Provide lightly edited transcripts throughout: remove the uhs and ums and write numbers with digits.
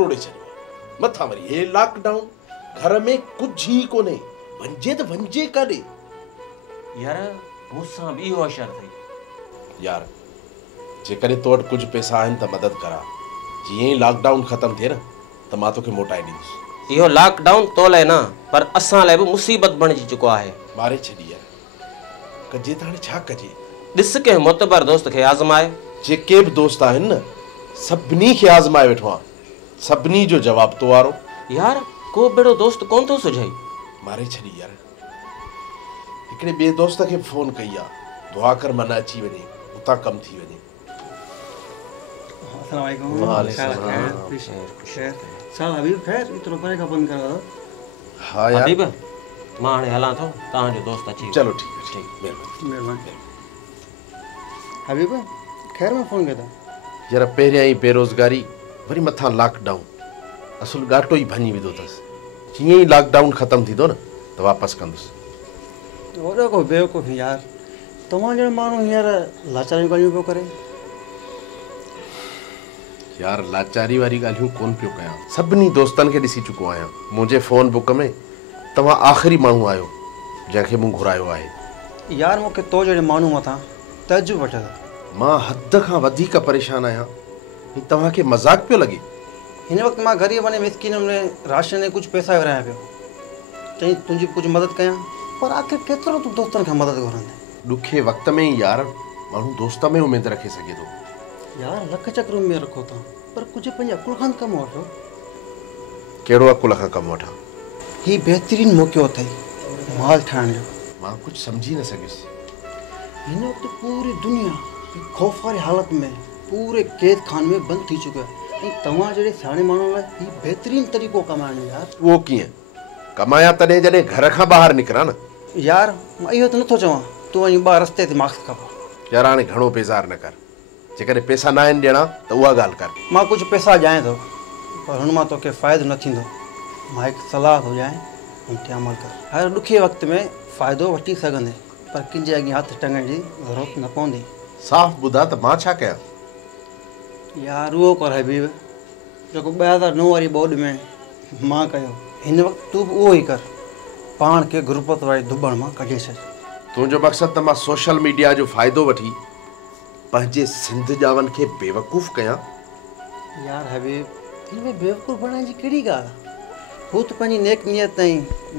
टोड़े छॾियो मथां वरी हे लॉकडाउन घर में कुझु ई कोन्हे वञे त वञे काॾे यार मूंसां बि इहो असरु अथई यार जेकॾहिं तो वटि कुझु पैसा आहिनि त मदद करा जीअं ई लॉकडाउन ख़तमु थिए न त मां तोखे मोटाए ॾींदुसि इहो लॉकडाउन तो लाइ न पर असां लाइ बि मुसीबत बणिजी चुको आहे मारे छॾी यार कजे त हाणे छा कजे ॾिस कंहिं मुतबर दोस्त खे आज़माए जेके बि दोस्त आहिनि न सभिनी खे आज़माए वेठो आहे सभिनी जो जवाबु तो वारो यार को बेड़ो दोस्त कोन थो सुझाई मारे छॾी यार हिकिड़े ॿिए दोस्त खे फ़ोन कई आहे दुआ कर मन अची वञे उतां कमु थी वञे हाँ यार हबीब मां हाणे हलां थो तव्हांजो दोस्त अची चलो ठीक है महिरबानी हबीब ख़ैर में फ़ोन कयो था यार पहिरियां ई बेरोज़गारी वरी मथां लॉकडाउन असुल ॻाटो ई भञी विधो अथसि जीअं ई लॉकडाउन ख़तमु थींदो न त वापसि कंदुसि ओॾो को बेवकूफ़ यार तव्हां जहिड़ो माण्हू हींअर लाचारियूं ॻाल्हियूं पियो करे यार लाचारी वारी ॻाल्हियूं कोन पियो कयां सभिनी दोस्तनि खे ॾिसी चुको आहियां मुंहिंजे फ़ोन बुक में तव्हां आख़िरी माण्हू आहियो जंहिंखे मूं घुरायो आहे यार मूंखे तो जहिड़े माण्हू मथां तजुब वठंदो मां हद खां वधीक परेशान आहियां ही तव्हांखे मज़ाक़ पियो लॻे हिन वक़्तु मां ग़रीब अने मिसकिन में राशन ऐं कुझु पैसा विरायां पियो चई तुंहिंजी कुझु मदद कयां पर आख़िर केतिरो तूं दोस्तनि खां मदद घुरंदे ॾुखे वक़्त में ई यार माण्हू दोस्त में उमेदु रखे सघे थो यार लख चक्र में रखो था पर कुझु पंहिंजे अकुल खां कमु वठो कहिड़ो अकुल खां कमु वठां हीउ बहितरीनु मौक़ो अथई माल ठाहिण जो मां कुझु सम्झी न सघियुसि हिन वक़्तु पूरी दुनिया ख़ौफ़ वारी हालत में पूरे क़ैद खान में बंदि थी चुको आहे ऐं तव्हां जहिड़े सियाणे माण्हू लाइ हीउ बहितरीनु तरीक़ो कमाइण जो यार उहो कीअं कमाया तॾहिं जॾहिं घर खां ॿाहिरि निकिरा न यार मां इहो त नथो चवां तूं वञी ॿाहिरि रस्ते ते मास्क खपा यार हाणे घणो बेज़ार न कर जेकॾहिं पैसा न आहिनि ॾियणा त उहा ॻाल्हि कर मां कुझु पैसा ॾियां थो पर हुन मां तोखे फ़ाइदो न थींदो मां हिकु सलाह थो ॾियां हुन ते अमल कर हर ॾुखे वक़्त में फ़ाइदो वठी सघंदे पर कंहिंजे अॻियां हथु टंगण जी ज़रूरत न पवंदी साफ़ ॿुधा त मां छा कयां यार उहो कर हबीब जेको 2009 वारी बोर्ड में मां कयो हिन वक़्तु तूं बि उहो ई कर पाण खे गुरबत वारी दुबण मां कढी छॾ तुंहिंजो मक़सदु त मां सोशल मीडिया जो फ़ाइदो वठी पंहिंजे सिंध जावनि खे बेवकूफ़ कयां यार हबीब हिन में बेवकूफ़ बणाइण जी कहिड़ी ॻाल्हि आहे हू त पंहिंजी नेक नियत ऐं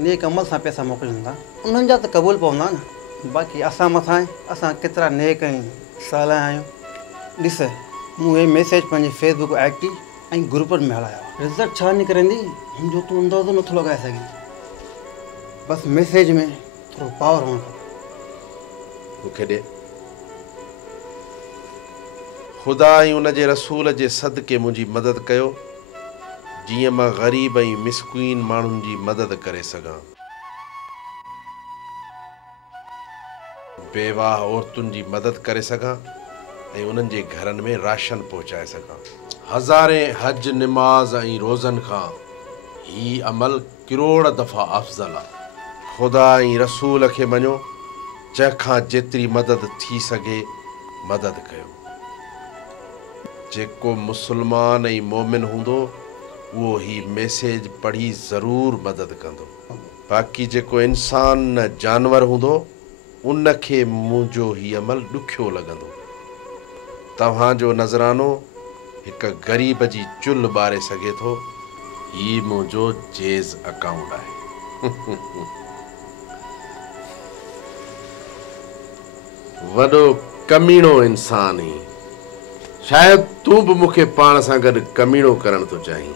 नेक अमल सां पैसा मोकिलीनि था उन्हनि जा त क़बूल पवंदा न बाक़ी असां मथां असां केतिरा नेक ऐं साला आहियूं ॾिस मूं हे मैसेज पंहिंजे फेसबुक आई डी ऐं ग्रुपनि में हलायो रिज़ल्ट छा निकिरंदी हुनजो तूं अंदाज़ो नथो लॻाए सघीं बसि मैसेज में थोरो पावर हुअणु खपे मूंखे ॾे ख़ुदा ऐं उन जे रसूल जे सदके मुंहिंजी मदद कयो जीअं मां ग़रीब ऐं मिसकीन माण्हुनि जी मदद करे सघां बेवाह औरतुनि जी मदद करे सघां ऐं उन्हनि जे घरनि में राशन पहुचाए सघां हज़ारे हज निमाज़ ऐं रोज़नि खां हीउ अमल करोड़ दफ़ा अफ़ज़ल आहे ख़ुदा ऐं रसूल खे मञो जंहिंखां जेतिरी मदद थी सघे मदद कयो जेको मुस्लमान ऐं मोमिन हूंदो उहो ही मैसेज पढ़ी ज़रूरु मदद कंदो बाक़ी जेको इंसान न जानवर हूंदो उन खे मुंहिंजो ही अमल ॾुखियो लॻंदो तव्हांजो नज़रानो हिकु ग़रीब जी चुल्ह ॿारे सघे थो ही मुंहिंजो जेज़ अकाउंट आहे वॾो कमीणो इंसान ई शायदि तूं बि मूंखे पाण सां गॾु कमीणो करणु थो चाहीं